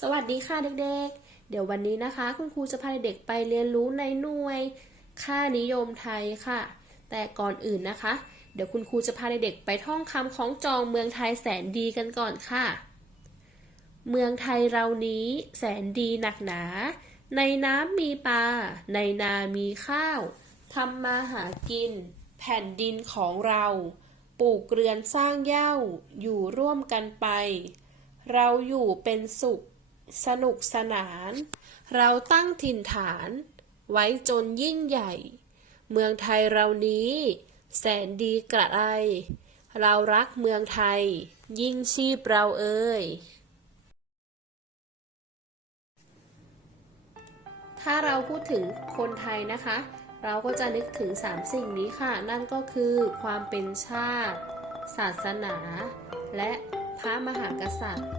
สวัสดีค่ะเด็กๆ เดี๋ยววันนี้นะคะ คุณครูจะพาเด็กไปเรียนรู้ในหน่วย ค่านิยมไทยค่ะ แต่ก่อนอื่นนะคะ เดี๋ยวคุณครูจะพาเด็กไปท่องคำของจองเมืองไทยแสนดีกันก่อนค่ะ เมืองไทยเรานี้แสนดีหนักหนา ในน้ำมีปลา ในนามีข้าวทำมาหากิน แผ่นดินของเรา ปลูกเรือนสร้างเย้าอยู่ร่วมกันไป เราอยู่เป็นสุข สนุกสนาน เราตั้งถิ่นฐาน ไว้จนยิ่งใหญ่ เมืองไทยเรานี้ แสนดีกระไร เรารักเมืองไทย ยิ่งชีพเราเอ่ยถ้าเราพูดถึงคนไทยนะคะ เราก็จะนึกถึง 3 สิ่งนี้ค่ะ นั่นก็คือความเป็นชาติ ศาสนา และพระมหากษัตริย์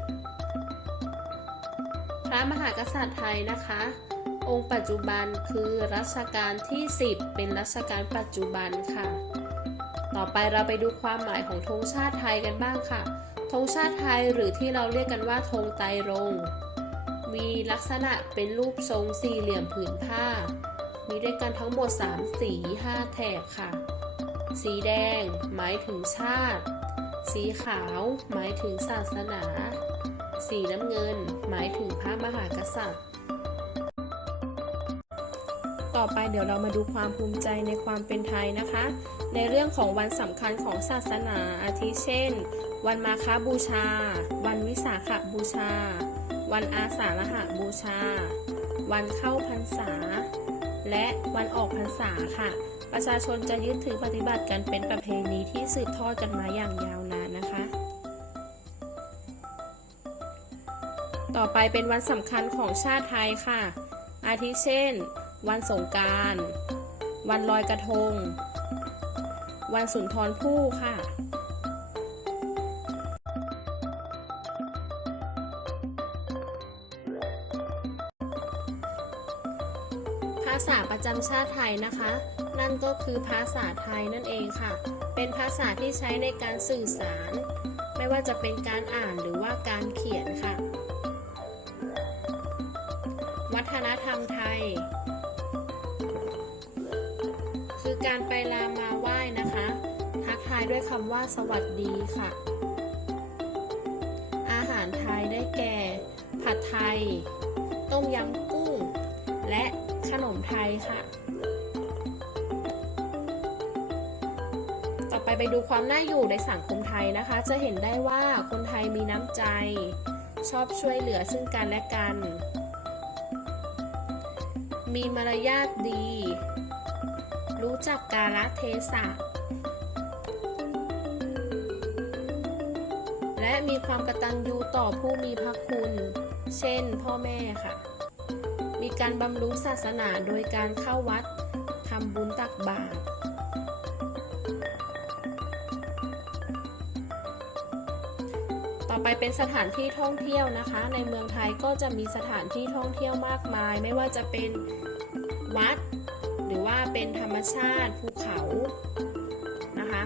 พระมหากษัตริย์ไทยนะคะ องค์ปัจจุบันคือรัชกาลที่ 10 เป็นรัชกาลปัจจุบันค่ะ ต่อไปเราไปดูความหมายของธงชาติไทยกันบ้างค่ะธงชาติไทยหรือที่เราเรียกกันว่าธงไตรรงมีลักษณะเป็นรูปทรงสี่เหลี่ยมผืนผ้า มีด้วยกันทั้งหมด 3 สี 5 แถบค่ะ สีแดง หมายถึงชาติ สีขาว หมายถึงศาสนา สีน้ำเงิน หมายถึงพระมหากษัตริย์ ต่อไปเดี๋ยวเรามาดูความภูมิใจในความเป็นไทยนะคะ ในเรื่องของวันสำคัญของศาสนาอาทิเช่น วันมาฆบูชา วันวิสาขบูชา วันอาสาฬหบูชา วันเข้าพรรษา และวันออกพรรษาค่ะ ประชาชนจะยึดถือปฏิบัติกันเป็นประเพณีที่สืบทอดกันมาอย่างยาวนาน ต่อไปเป็นวันสำคัญของชาติไทยค่ะ อาทิเช่น วันสงการ วันลอยกระทง วันสุนทรภู่ค่ะภาษาประจำชาติไทยนะคะ นั่นก็คือภาษาไทยนั่นเองค่ะ เป็นภาษาที่ใช้ในการสื่อสาร ไม่ว่าจะเป็นการอ่านหรือว่าการเขียน ฒนธรรมไทย คือการไปลามาไหว้นะคะ ทักทายด้วยคำว่าสวัสดีค่ะ อาหารไทยได้แก่ ผัดไทย ต้มยำกุ้ง และขนมไทยค่ะ ต่อไปไปดูความน่าอยู่ในสังคมไทยนะคะ จะเห็นได้ว่าคนไทยมีน้ำใจ ชอบช่วยเหลือซึ่งกันและกัน มีมารยาทดี รู้จักกาลเทศะ และมีความกตัญญูต่อผู้มีพระคุณ เช่นพ่อแม่ค่ะ มีการบำรุงศาสนาโดยการเข้าวัดทำบุญตักบาตร ต่อไปเป็นสถานที่ท่องเที่ยวนะคะ ในเมืองไทยก็จะมีสถานที่ท่องเที่ยวมากมาย ไม่ว่าจะเป็นวัด หรือว่าเป็นธรรมชาติภูเขานะคะ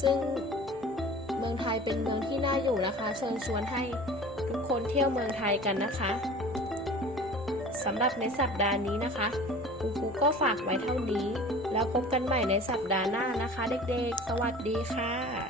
ซึ่งเมืองไทยเป็นเมืองที่น่าอยู่นะคะ เชิญชวนให้ทุกคนเที่ยวเมืองไทยกันนะคะสำหรับในสัปดาห์นี้นะคะคุณครูก็ฝากไว้เท่านี้ แล้วพบกันใหม่ในสัปดาห์หน้านะคะ เด็กๆ สวัสดีค่ะ